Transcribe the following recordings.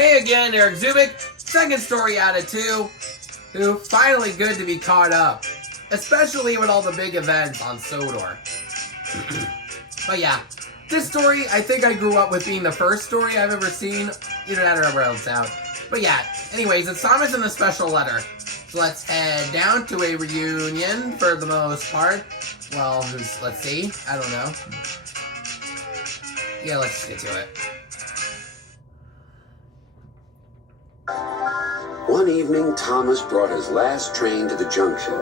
Hey again, Eric Zubik, second story out of 2, who finally good to be caught up, especially with all the big events on Sodor. But yeah, this story, I think I grew up with being the first story I've ever seen, either that or ever else out. But yeah, anyways, it's Thomas in the special letter. So let's head down to a reunion for the most part. Well, let's see, I don't know. Yeah, let's get to it. One evening, Thomas brought his last train to the junction.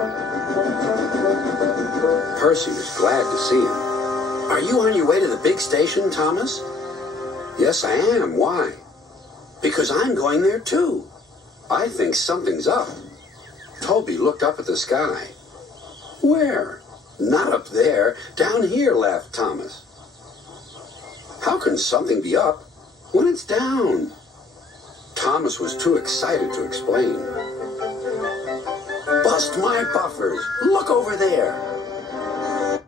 Percy was glad to see him. Are you on your way to the big station, Thomas? Yes, I am. Why? Because I'm going there too. I think something's up. Toby looked up at the sky. Where? Not up there. Down here, laughed Thomas. How can something be up when it's down? Thomas was too excited to explain. Bust my buffers! Look over there!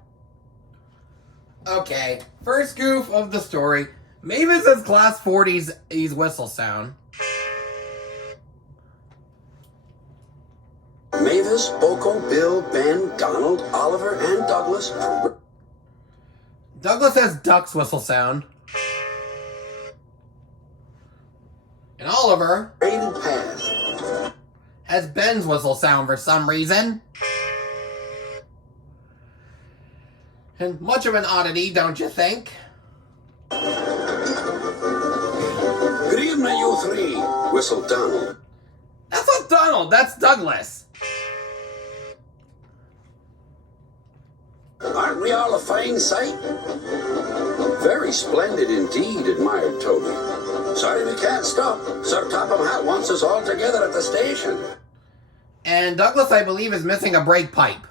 Okay, first goof of the story. Mavis's class 40's whistle sound. Mavis, Boko, Bill, Ben, Donald, Oliver, and Douglas. Douglas has Duck's whistle sound. And Oliver Rated past. has Ben's whistle sound for some reason. And much of an oddity, don't you think? Good evening, you three, whistled Donald. That's not Donald, that's Douglas. Aren't we all a fine sight? Very splendid indeed, admired Toby. Sorry we can't stop. Sir Topham Hatt wants us all together at the station. And Douglas, I believe, is missing a brake pipe.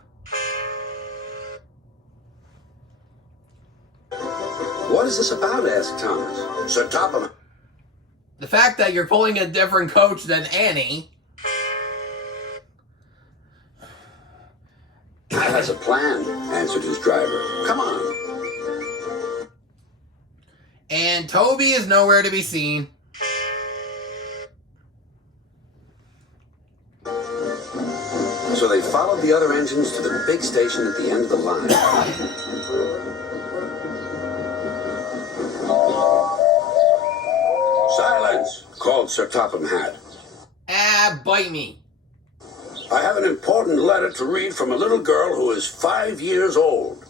What is this about? Asked Thomas. Sir Topham. The fact that you're pulling a different coach than Annie. Has a plan, answered his driver. Come on. And Toby is nowhere to be seen. So they followed the other engines to the big station at the end of the line. Silence, called Sir Topham Hatt. Ah, bite me. I have an important letter to read from a little girl who is 5 years old.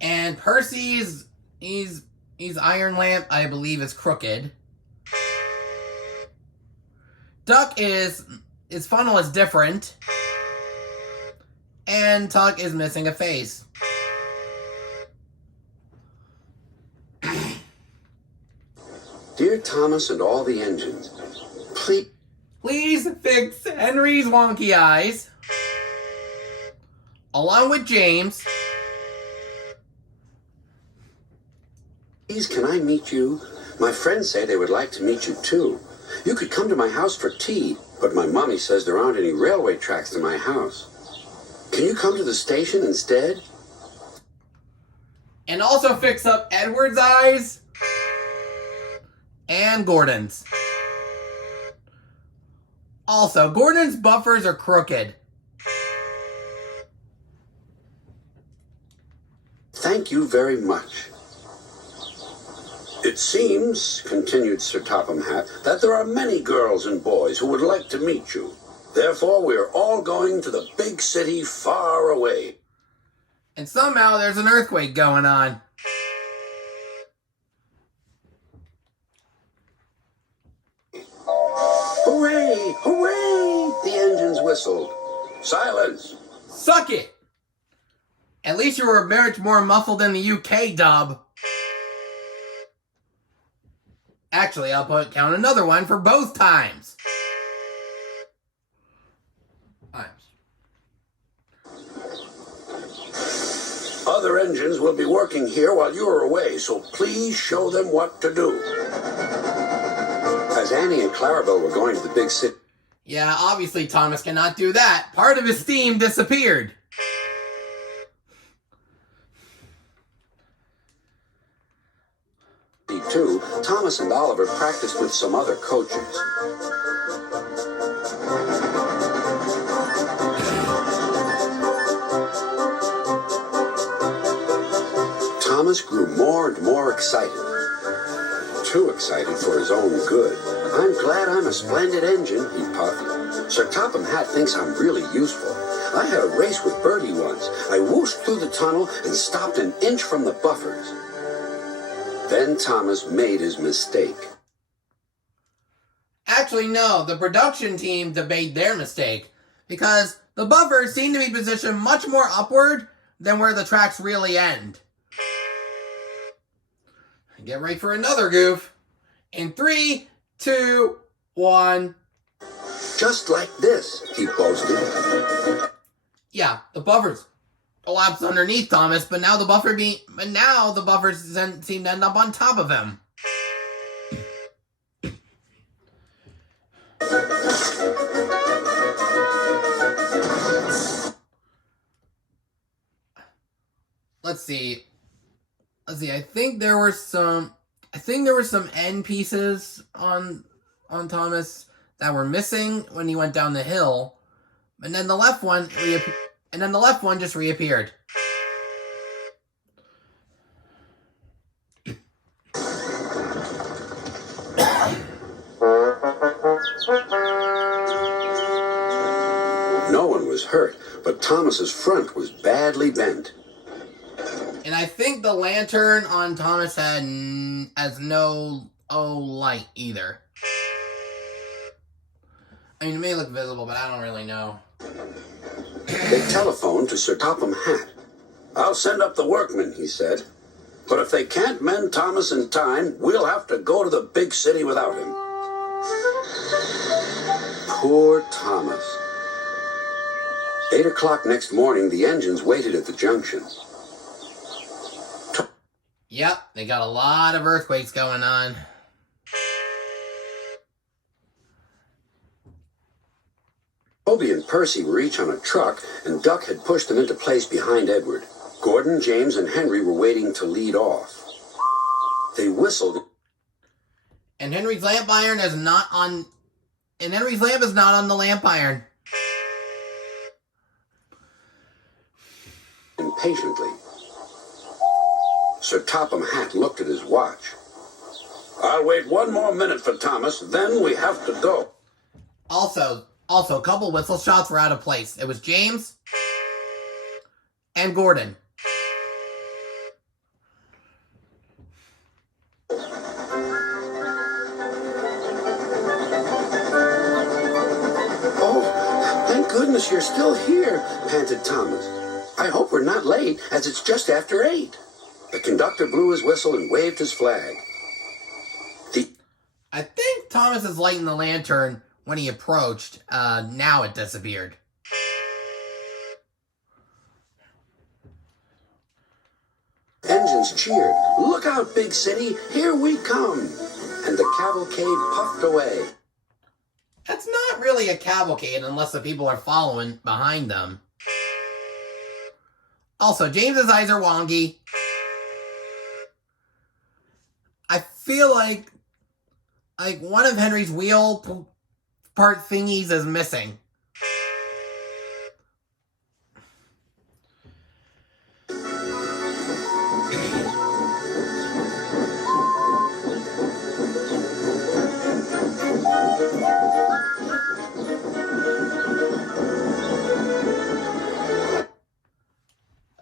And Percy's, he's Iron Lamp, I believe, is crooked. Duck his funnel is different. And Tuck is missing a face. Dear Thomas and all the engines, Please fix Henry's wonky eyes. Along with James. Please, can I meet you? My friends say they would like to meet you too. You could come to my house for tea, but my mommy says there aren't any railway tracks to my house. Can you come to the station instead? And also fix up Edward's eyes. And Gordon's. Also, Gordon's buffers are crooked. Thank you very much. It seems, continued Sir Topham Hatt, that there are many girls and boys who would like to meet you. Therefore, we're all going to the big city far away. And somehow there's an earthquake going on. Hooray! Hooray! The engines whistled. Silence! Suck it! At least you were much more muffled than the UK dub. Actually, I'll count another one for both times. Other engines will be working here while you are away, so please show them what to do. As Annie and Clarabelle were going to the big city. Yeah, obviously Thomas cannot do that. Part of his theme disappeared. Too, Thomas Thomas and Oliver practiced with some other coaches. Thomas grew more and more excited. Too excited for his own good. I'm glad I'm a splendid engine, he puffed. Sir Topham Hatt thinks I'm really useful. I had a race with Bertie once. I whooshed through the tunnel and stopped an inch from the buffers. Then Thomas made his mistake. Actually, no, the production team made their mistake, because the buffers seem to be positioned much more upward than where the tracks really end. Get ready for another goof. In 3, 2, 1. Just like this, he boasted. Yeah, the buffers collapsed underneath Thomas, but now the buffers seem to end up on top of him. Let's see. I think there were some end pieces on Thomas that were missing when he went down the hill, and then the left one just reappeared. No one was hurt, but Thomas's front was badly bent. And I think the lantern on Thomas has no light either. I mean, it may look visible, but I don't really know. They telephoned to Sir Topham Hatt. I'll send up the workmen, he said. But if they can't mend Thomas in time, we'll have to go to the big city without him. Poor Thomas. 8 o'clock next morning, the engines waited at the junction. Yep, they got a lot of earthquakes going on. Toby and Percy were each on a truck, and Duck had pushed them into place behind Edward. Gordon, James, and Henry were waiting to lead off. They whistled. And Henry's lamp is not on the lamp iron. Impatiently. Sir Topham Hatt looked at his watch. I'll wait 1 more minute for Thomas, then we have to go. Also, a couple whistle shots were out of place. It was James and Gordon. Oh, thank goodness you're still here, panted Thomas. I hope we're not late, as it's just after 8. The conductor blew his whistle and waved his flag. I think Thomas is lighting the lantern when he approached. Now it disappeared. Engines cheered. Look out, big city, here we come. And the cavalcade puffed away. That's not really a cavalcade unless the people are following behind them. Also, James's eyes are wonky. I feel like one of Henry's wheel part thingies is missing.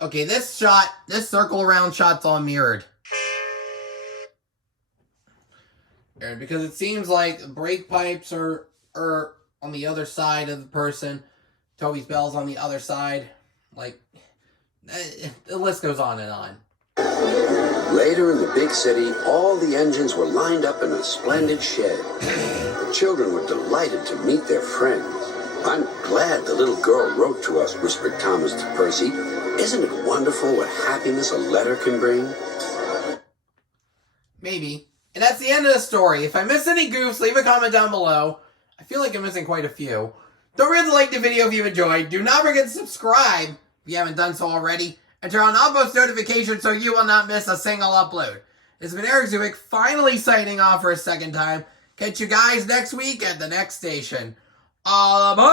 Okay, this circle around shot's all mirrored. Because it seems like brake pipes are on the other side of the person. Toby's bell's on the other side. Like, the list goes on and on. Later in the big city, all the engines were lined up in a splendid shed. The children were delighted to meet their friends. I'm glad the little girl wrote to us, whispered Thomas to Percy. Isn't it wonderful what happiness a letter can bring? Maybe. And that's the end of the story. If I missed any goofs, leave a comment down below. I feel like I'm missing quite a few. Don't forget to like the video if you enjoyed. Do not forget to subscribe if you haven't done so already. And turn on all post notifications so you will not miss a single upload. It's been Eric Zuick, finally signing off for a second time. Catch you guys next week at the next station. All aboard!